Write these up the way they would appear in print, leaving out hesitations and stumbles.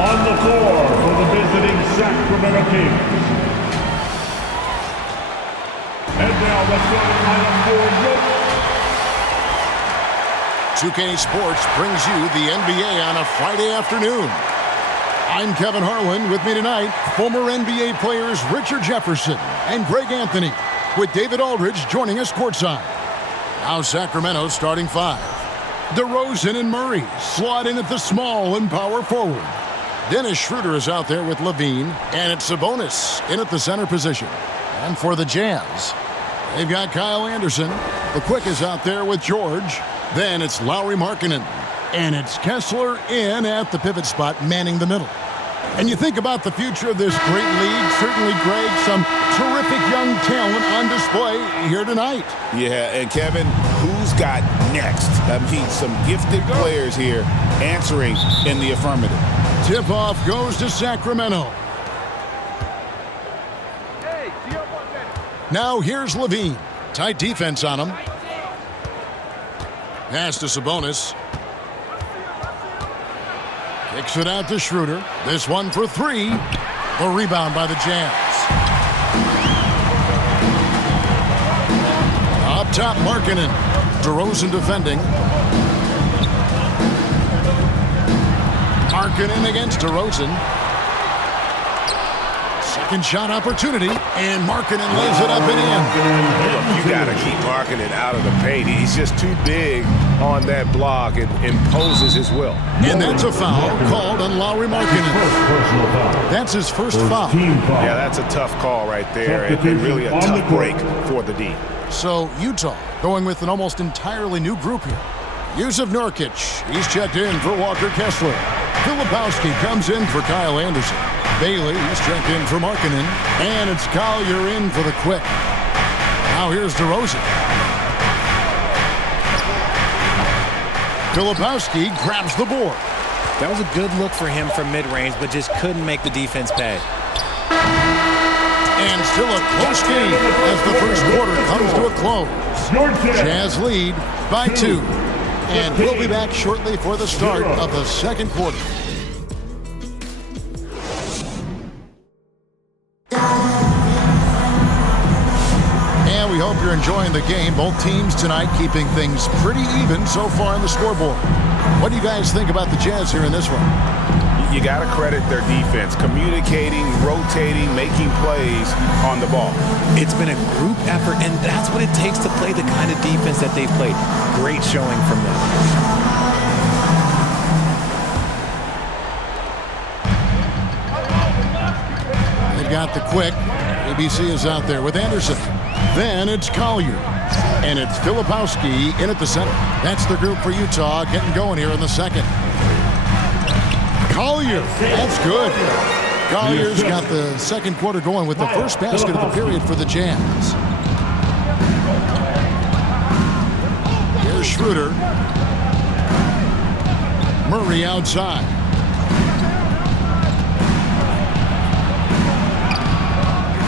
On the floor for the visiting Sacramento Kings. And now let's go to lineup for Yoke. 2K Sports brings you the NBA on a Friday afternoon. I'm Kevin Harlan. With me tonight, former NBA players Richard Jefferson and Greg Anthony, with David Aldridge joining us courtside. Now Sacramento starting five. DeRozan and Murray slot in at the small and power forward. Dennis Schroeder is out there with Levine, and it's Sabonis in at the center position. And for the Jazz, they've got Kyle Anderson. The Quick is out there with George. Then it's Lauri Markkanen, and it's Kessler in at the pivot spot, manning the middle. And you think about the future of this great league, certainly, Greg, some terrific young talent on display here tonight. Yeah, and Kevin, who's got next? I mean, some gifted players here answering in the affirmative. Tip-off goes to Sacramento. Now here's Levine. Tight defense on him. Pass to Sabonis. Kicks it out to Schroeder. This one for three. The rebound by the Jazz. Up top, Markkanen. DeRozan defending. Markkanen against DeRozan. Second shot opportunity, and Markkanen lays it up and in. You got to keep Markkanen out of the paint. He's just too big on that block and imposes his will. And that's a foul called on Lauri Markkanen. That's his first foul. Yeah, that's a tough call right there, and really a tough break for the D. So Utah going with an almost entirely new group here. Yusuf Nurkic, he's checked in for Walker Kessler. Filipowski comes in for Kyle Anderson. Bailey, he's checked in for Markkanen. And it's Collier in for the Quick. Now here's DeRozan. Filipowski grabs the board. That was a good look for him from mid-range, but just couldn't make the defense pay. And still a close game as the first quarter comes to a close. Jazz lead by 2. And we'll be back shortly for the start of the second quarter. And we hope you're enjoying the game. Both teams tonight keeping things pretty even so far on the scoreboard. What do you guys think about the Jazz here in this one? You got to credit their defense, communicating, rotating, making plays on the ball. It's been a group effort, and that's what it takes to play the kind of defense that they've played. Great showing from them. They've got the Quick. ABC is out there with Anderson. Then it's Collier. And it's Filipowski in at the center. That's the group for Utah getting going here in the second. Collier, that's good. Collier's got the second quarter going with the first basket of the period for the Jazz. Here's Schroeder. Murray outside.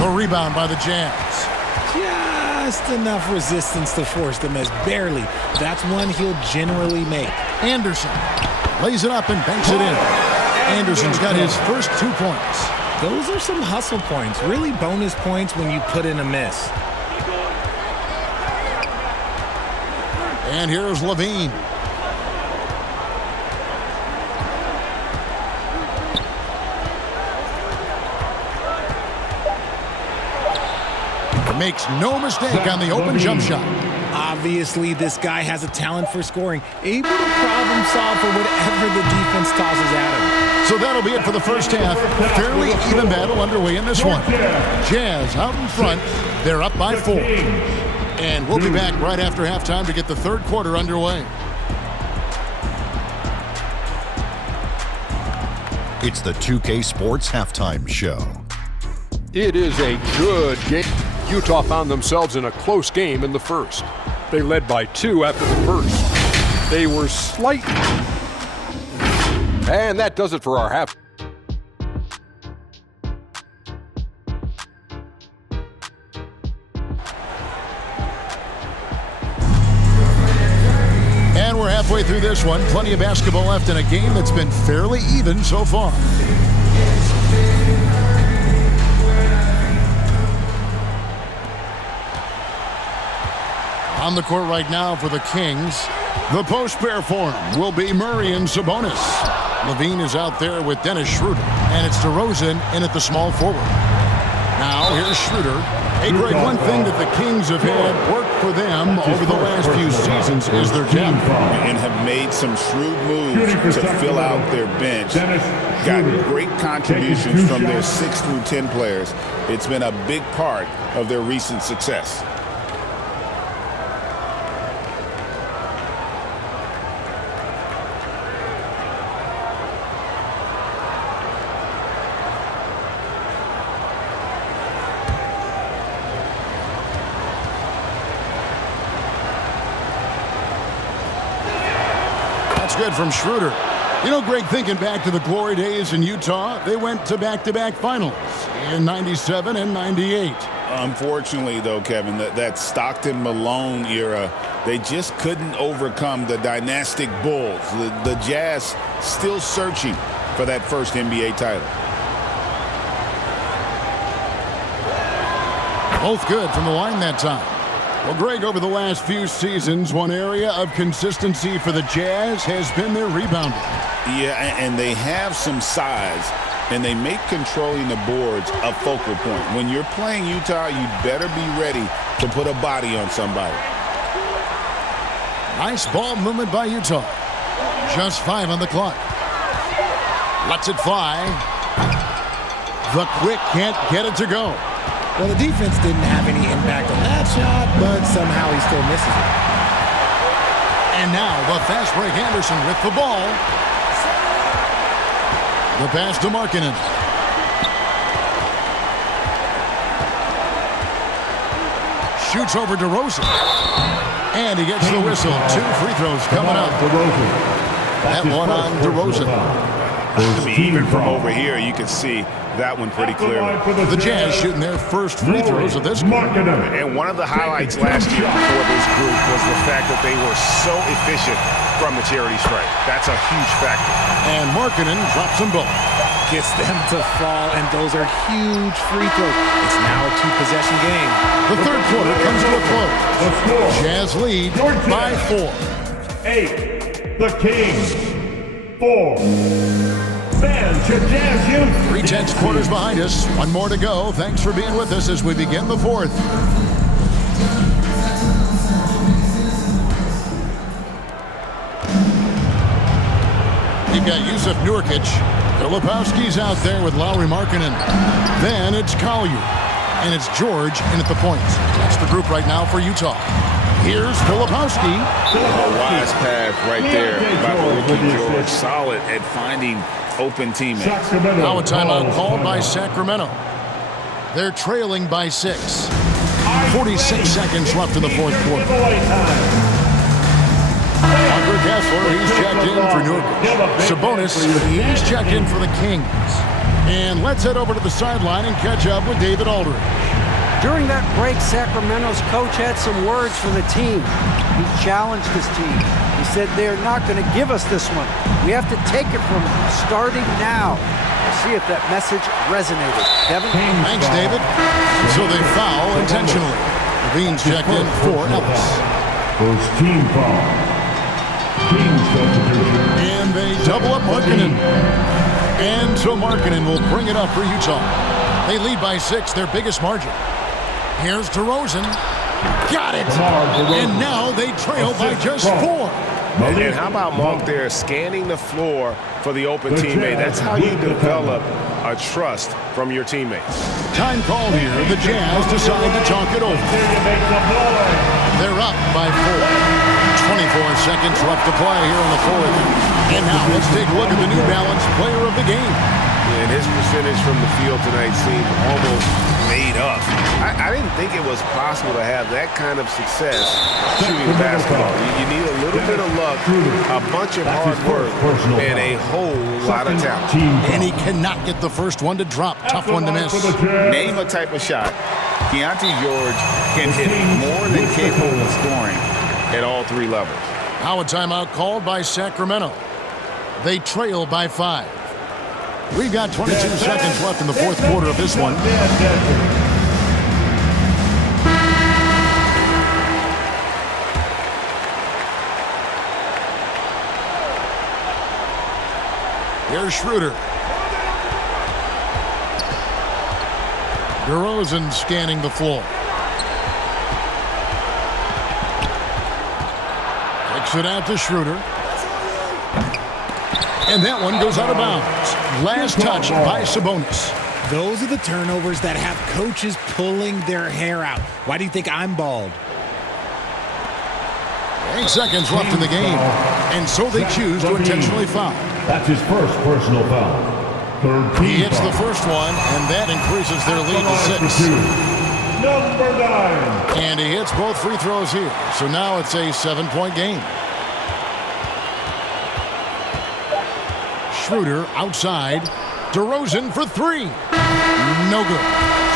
The rebound by the Jazz. Just enough resistance to force the miss. Barely. That's one he'll generally make. Anderson lays it up and banks it in. Anderson's got his first 2 points. Those are some hustle points. Really bonus points when you put in a miss. And here's Levine. Makes no mistake on the open jump shot. Obviously, this guy has a talent for scoring, able to problem solve for whatever the defense tosses at him. So that'll be it for the first half. Fairly even battle underway in this one. Jazz out in front. They're up by 4. And we'll be back right after halftime to get the third quarter underway. It's the 2K Sports Halftime Show. It is a good game. Utah found themselves in a close game in the first. They led by 2 after the first. They were slightly. And that does it for our half. halfway through this one. Plenty of basketball left in a game that's been fairly even so far. On the court right now for the Kings, the post pair for him will be Murray and Sabonis. Levine is out there with Dennis Schroeder, and it's DeRozan in at the small forward. Now here's Schroeder. Hey, Greg, one thing that the Kings have had work for them over the last few seasons is their depth. And have made some shrewd moves to fill out their bench. Got great contributions from their 6 through 10 players. It's been a big part of their recent success. Good from Schroeder. You know, Greg, thinking back to the glory days in Utah, they went to back-to-back finals in 97 and 98. Unfortunately, though, Kevin, that Stockton-Malone era, they just couldn't overcome the dynastic Bulls. The Jazz still searching for that first NBA title. Both good from the line that time. Well, Greg, over the last few seasons, one area of consistency for the Jazz has been their rebounding. Yeah, and they have some size, and they make controlling the boards a focal point. When you're playing Utah, you better be ready to put a body on somebody. Nice ball movement by Utah. Just 5 on the clock. Lets it fly. The quick can't get it to go. Well, the defense didn't have any impact on that shot, but somehow he still misses it. And now the fast break Anderson with the ball. The pass to Markkanen. Shoots over DeRozan. And he gets the whistle. 2 free throws coming up. That one on DeRozan. Even from over here, you can see that one pretty clearly. The Jazz shooting their first free throws of this game. And one of the highlights last year for this group was the fact that they were so efficient from the charity stripe. That's a huge factor. And Markkanen drops them both. Gets them to fall, and those are huge free throws. It's now a 2-possession game. The third quarter comes to a close. Jazz lead by 4. 8. The Kings. 4. Fans, your Jazz youth. 3 tenths quarters behind us. One more to go. Thanks for being with us as we begin the 4th. We've got Yusuf Nurkic. Filipowski's out there with Lauri Markkanen. Then it's Collier. And it's George in at the point. That's the group right now for Utah. Here's Filipowski. A wise pass right there by the rookie George. Solid at finding open teammates. Now a timeout called by Sacramento. They're trailing by 6. 46 seconds left in the 4th quarter. Andre Kessler, he's checked in for Nurkic. Sabonis, he's checked in for the Kings. And let's head over to the sideline and catch up with David Aldridge. During that break, Sacramento's coach had some words for the team. He challenged his team. He said they're not going to give us this one. We have to take it from them, starting now. We'll see if that message resonated. Kevin? Thanks, David. So they foul intentionally. Levine's checked in for Ellis. First team foul. Kings substitution. And they double up Markkanen. And so Markkanen will bring it up for Utah. They lead by 6, their biggest margin. Here's DeRozan. Got it. And now they trail by just 4. And how about Monk there scanning the floor for the open teammate? That's how you develop a trust from your teammates. Time called here. The Jazz decide to talk it over. They're up by 4. 24 seconds left to play here in the 4th. And now let's take a look at the New Balance player of the game. And his percentage from the field tonight seemed almost made up. I didn't think it was possible to have that kind of success shooting basketball. You need a little bit of luck, a bunch of hard work, and a whole lot of talent. And he cannot get the first one to drop. Tough one to miss. Name a type of shot. Keyonte George can hit more than capable of scoring At all 3 levels. Now a timeout called by Sacramento. They trail by 5. We've got 22 seconds left in the fourth quarter of this one. Here's Schroeder. DeRozan scanning the floor. Kicks it out to Schroeder. And that one goes out of bounds. Last touch by Sabonis. Those are the turnovers that have coaches pulling their hair out. Why do you think I'm bald? 8 seconds left in the game. And so they choose to intentionally foul. That's his first personal foul. Third team He hits foul. the first one, and that increases their lead to 6. Number 9. And he hits both free throws here. So now it's a 7-point game. Schroeder outside. DeRozan for 3. No good.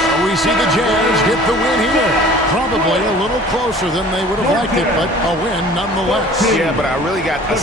So we see the Jazz get the win here. Probably a little closer than they would have liked it, but a win nonetheless. Yeah, but I really got a